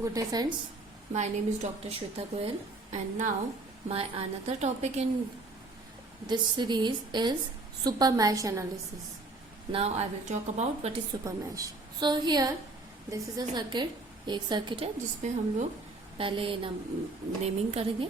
Good day friends, my name is Dr. Shweta Goyal and now my another topic in this series is super mesh analysis. Now I will talk about what is super mesh. So here this is a circuit, एक circuit है जिसमें हम लोग पहले naming करेंगे.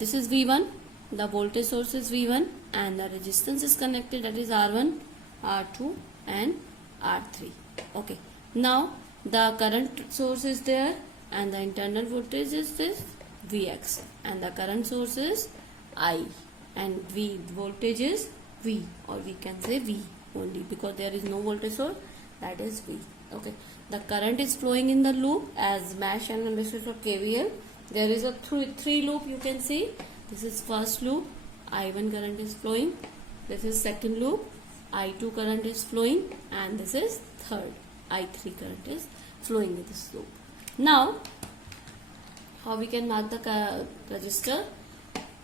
This is V1, the voltage source is V1 and the resistance is connected, that is R1, R2 and R3. Okay, now the current source is there and the internal voltage is this Vx and the current source is I and V voltage is V, or we can say V only because there is no voltage source, that is V. Okay, the current is flowing in the loop as mesh analysis or KVL. There is a three loop you can see. This is first loop, I1 current is flowing. This is second loop, I2 current is flowing, and this is third, I3 current is flowing in this loop. Now how we can mark the resistor?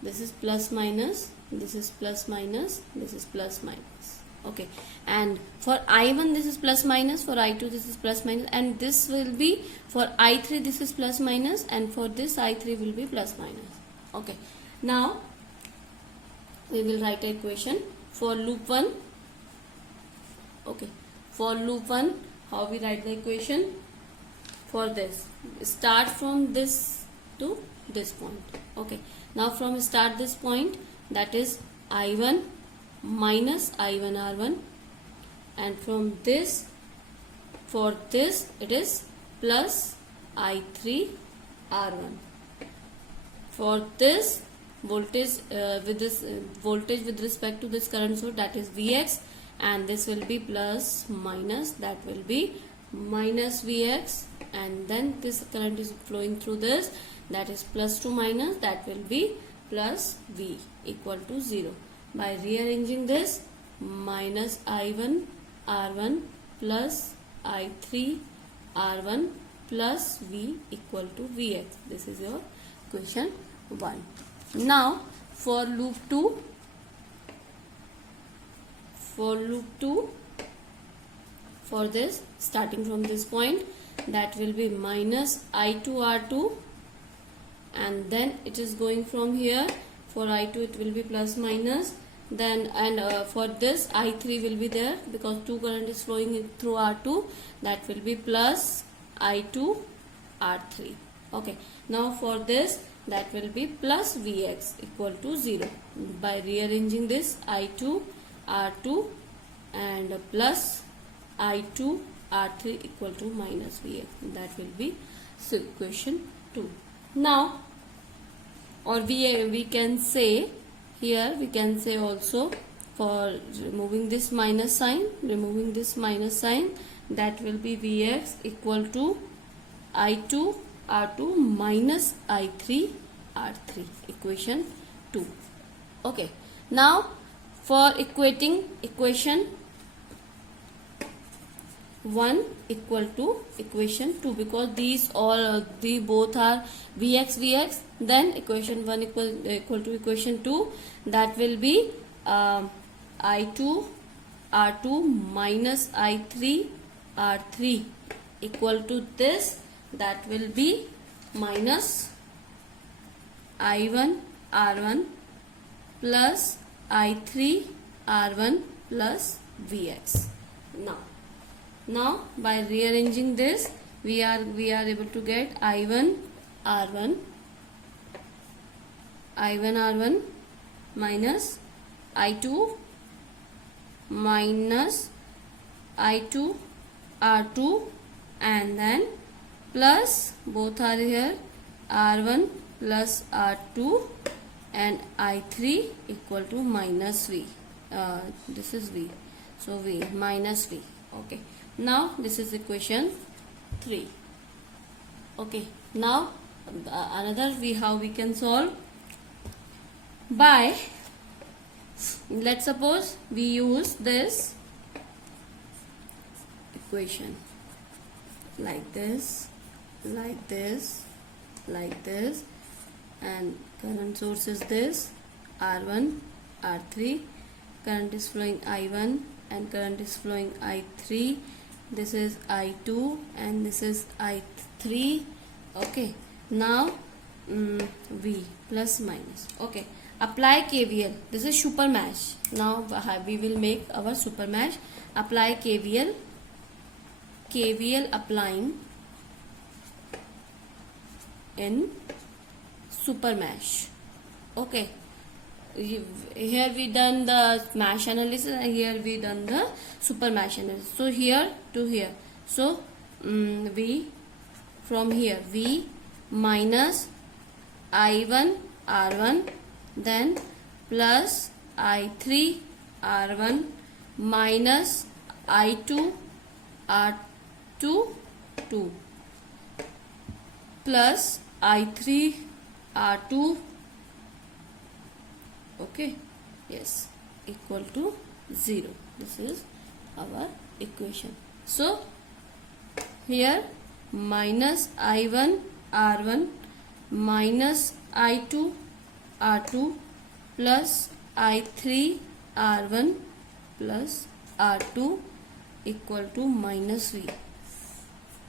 This is plus minus, this is plus minus, this is plus minus. Okay, and for I1 this is plus minus, for I2 this is plus minus, and this will be for I3 this is plus minus, and for this I3 will be plus minus. Okay, now we will write an equation for loop 1. Okay, for loop 1 how we write the equation? For this, start from this to this point. Okay, now from start this point, that is I1 minus I1 R1, and from this, for this it is plus I3 R1. For this voltage voltage with respect to this current source, that is Vx, and this will be plus minus, that will be minus Vx, and then this current is flowing through this, that is plus to minus, that will be plus V equal to 0. By rearranging this, minus I1 R1 plus I3 R1 plus V equal to Vx. This is your equation 1. Now for loop 2, for this, starting from this point, that will be minus I2 R2, and then it is going from here. For I2 it will be plus minus, then and for this I3 will be there because 2 current is flowing through R2, that will be plus I2 R3. Okay, now for this, that will be plus Vx equal to 0. By rearranging this, I2 R2 and plus I2 R3 equal to minus Vx, that will be equation 2. Now, or we can say here, we can say also for removing this minus sign, that will be Vx equal to I2 R2 minus I3 R3, equation 2. Okay, now for equating equation 1 equal to equation 2, because these both are Vx, then equation 1 equal to equation 2, that will be I2 R2 minus I3 R3 equal to this, that will be minus I1 R1 plus I3 R1 plus Vx. Now by rearranging this, we are able to get I1 R1 minus I2 minus I2 R2, and then plus, both are here, R1 plus R2 and I3 equal to minus V. This is V, so V minus V. Okay, now this is equation 3. Okay, now another how we can solve? By, let's suppose we use this equation like this, like this, like this, and current source is this R1 R3, current is flowing I1 and current is flowing I3, this is I2 and this is I3, Okay, now V plus minus. Okay, apply KVL. This is super mesh. Now we will make our super mesh. Apply KVL. KVL applying in super mesh. Okay, here we done the mesh analysis and here we done the super mesh analysis. So here to here. So we from here V minus I1 R1 then plus I3 R1 minus I2 R2 2 plus I3 R2, okay, yes, equal to 0. This is our equation. So here minus I1 R1 minus I2 R2 plus I3 R1 plus R2 equal to minus V.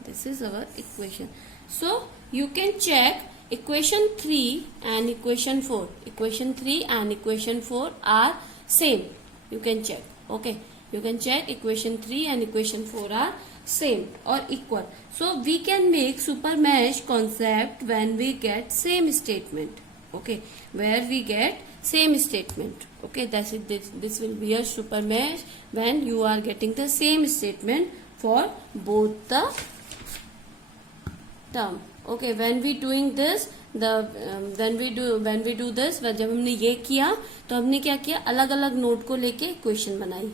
This is our equation. So you can check equation 3 and equation 4. Equation 3 and equation 4 are same. You can check. Okay. You can check equation 3 and equation 4 are same or equal. So we can make super mesh concept when we get same statement. Okay. Where we get same statement. Okay. That's it. This will be a super mesh when you are getting the same statement for both the term. Okay, when we doing this when we do this, जब हमने ये किया तो हमने क्या किया, अलग अलग नोड को लेके इक्वेशन बनाई.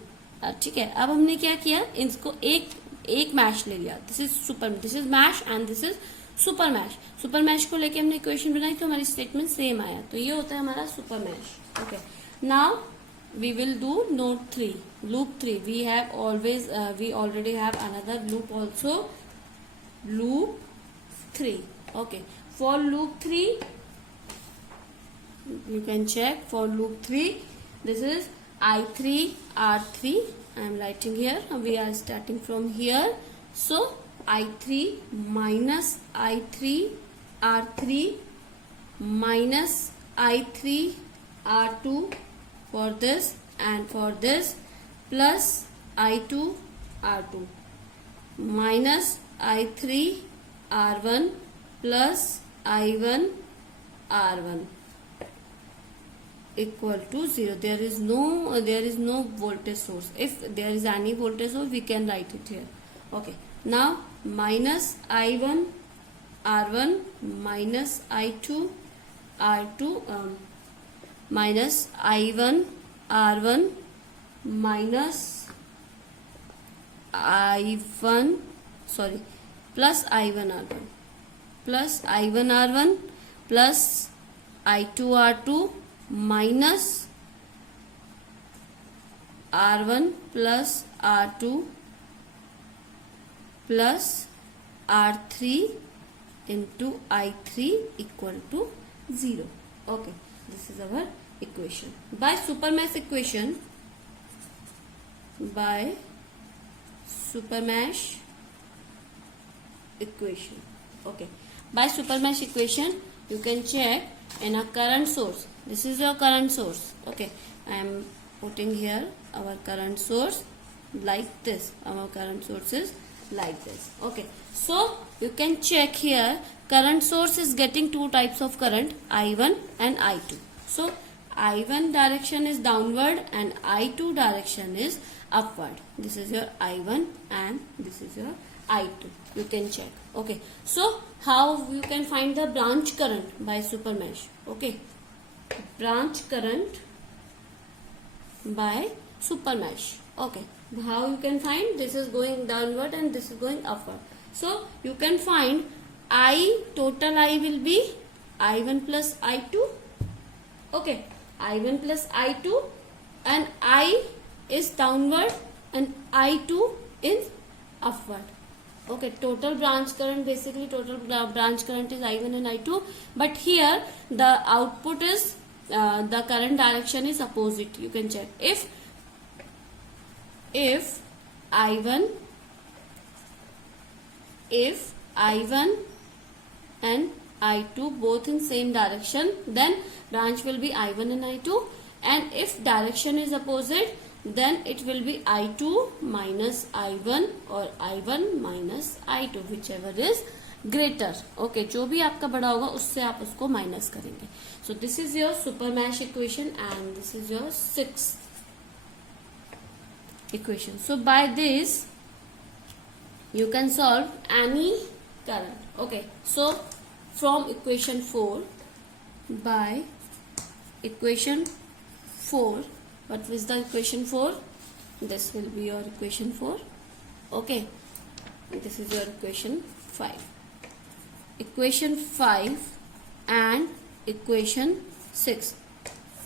ठीक है. अब हमने क्या किया, इसको एक मैश ले लिया. This is mash and this is super mash. Super mash को लेके हमने इक्वेशन बनाई तो हमारी स्टेटमेंट सेम आया. तो ये होता है हमारा super mash. Okay, now we will do node 3, loop 3. We already have another loop also, loop 3. Okay, for loop 3 you can check. For loop 3 this is I3 R3. I am writing here. We are starting from here. So I3 minus I3 R3 minus I3 R2 for this and for this plus I2 R2 minus I3 R1 plus I1 R1 equal to 0. There is no voltage source. If there is any voltage source we can write it here. Okay, now minus I1 R1 minus I2 R2 minus I1 R1 minus I1 plus I1 R1 plus I1 R1 plus I2 R2 minus R1 plus R2 plus R3 into I3 equal to 0. Okay, this is our equation. By super mesh equation, okay, by super mesh equation you can check in a current source. This is your current source. Okay, I am putting here our current source like this. Our current source is like this. Okay, so you can check here, current source is getting two types of current, I1 and I2. So I1 direction is downward and I2 direction is upward. This is your I1 and this is your I2. You can check. Okay, so how you can find the branch current by super mesh? Okay, branch current by super mesh. Okay, how you can find? This is going downward and this is going upward. So you can find total I will be I1 plus I2. Okay, I1 plus I2 and I is downward and I2 is upward. Okay, total branch current, basically total branch current is I1 and I2, but here the output is the current direction is opposite. You can check. If I1 and I2 both in same direction, then branch will be I1 and I2. And if direction is opposite, then it will be I2 minus I1 or I1 minus I2, whichever is greater. Okay, जो भी आपका बड़ा होगा उससे आप उसको minus करेंगे. So this is your super mesh equation and this is your sixth equation. So by this you can solve any current. Okay, so from equation 4, by equation 4, what is the equation 4? This will be your equation 4. Okay, this is your equation 5. Equation 5 and equation 6.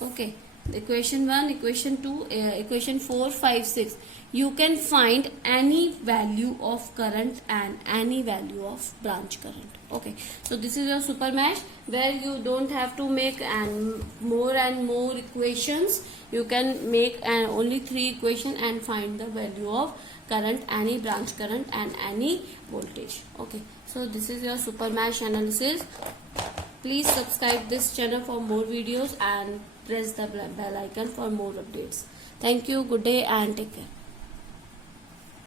Okay, equation 1, equation 2, equation 4, 5, 6. You can find any value of current and any value of branch current. Okay, so this is your super mesh where you don't have to make and more equations. You can make only 3 equations and find the value of current, any branch current and any voltage. Okay, so this is your super mesh analysis. Please subscribe this channel for more videos and press the bell icon for more updates. Thank you, good day and take care.